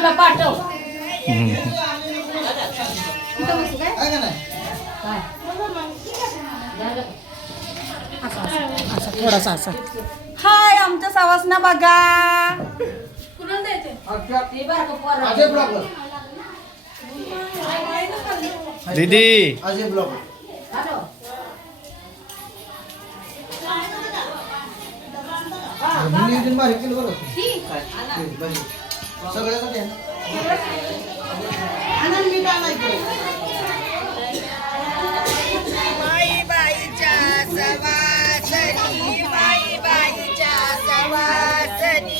तुला पाठव असा थोडासा असा हाय आमच्या सवासना बघा दीदी माईबाईच्या सवासनी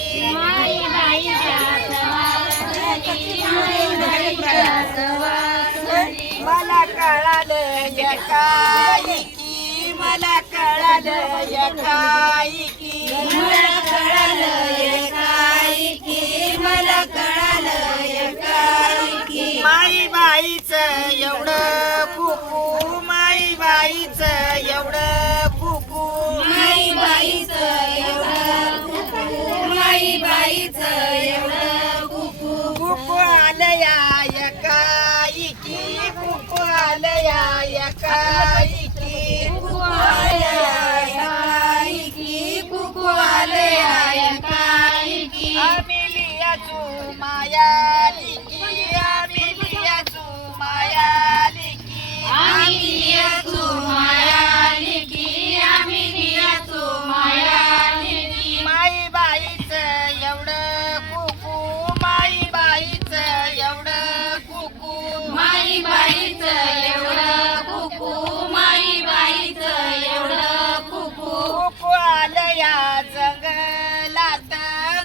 माईबाईच्या सवासनी मला कळालं एकाएकी मला कळालं एकाएकी मला कळालं एकाएकी मला कळालं एकाएकी माईबाईचं एवढं कुकू माईबाईचं एवढं कुकू माईबाईचं एवढं कुकू माईबाईचं एवढं कुकू कुकू आलया एकाएकी कुकू आलया एकाएकी कुकू आलया एकाएकी कुकू आलया एकाएकी आम्ही लियाचू मायालिकी आम्ही लियाचू मायालिकी आम्ही लियाचू मायालिकी आम्ही लियाचू मायालिकी माईबाईचं एवढं कुकू माईबाईचं एवढं कुकू माईबाईचं एवढं कुकू माईबाईचं एवढं कुकू कुकू आलया जंगलात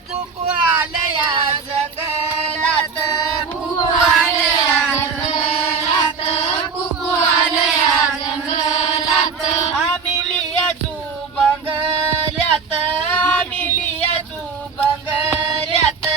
कुकू आलया जंगलात कुकू आलया जंगलात कुकू आलया जंगलात आम्ही लियाचू बंगल्यात आम्ही लियाचू बंगल्यात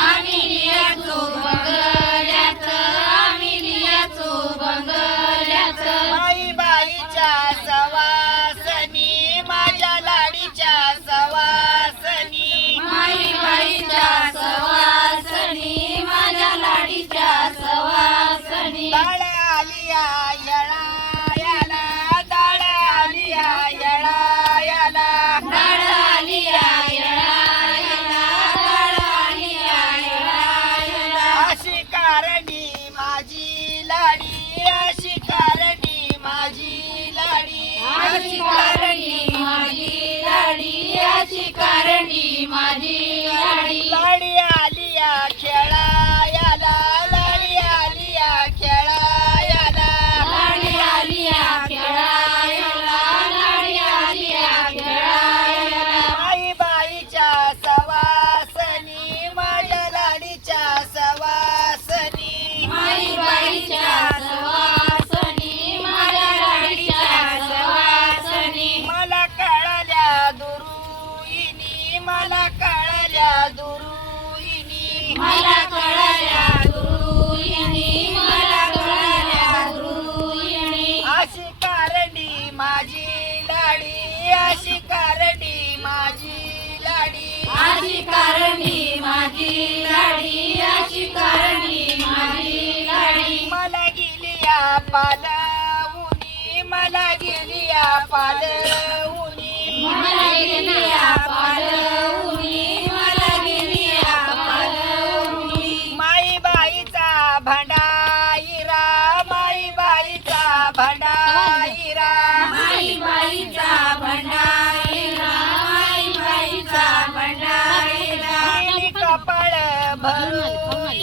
आम्ही लियाचू बंगल्यात आम्ही लियाचू बंगल्यात माईबाईच्या सवासनी माझ्या लाडीच्या सवासनी माईबाईच्या सवासनी माझ्या लाडीच्या सवासनी दाळ आलिया येळायाला दाळ आलिया येळायाला दाळ आलिया येळायाला दाळ आलिया येळायाला अशी कारणी माझी लाडी अशी कारणी माझी लाडी अशी कारणी माझी लाडी अशी कारणी माझी लाडी लाडी आलिया खेळायाला लाडी आलिया खेळायाला लाडी आलिया खेळायाला लाडी आलिया खेळायाला माईबाईच्या सवासनी माझ्या लाडीच्या सवासनी माईबाईच्या सवासनी माझ्या लाडीच्या सवासनी मला कळल्या दुरुईनी मला कळल्या दुरुईनी मला कळल्या दुरुईनी मला कळल्या दुरुईनी अशी कारणी माझी लाडी अशी कारणी माझी लाडी अशी कारणी माझी लाडी अशी कारणी माझी लाडी मला गेलिया पालवुनी मला गेलिया पालवुनी मला गेलिया पालवुनी मला गेलिया पालवुनी माईबाईचा भंडाईरा माईबाईचा भंडाईरा माईबाईचा भंडाईरा माईबाईचा भंडाईरा कपाळ भरून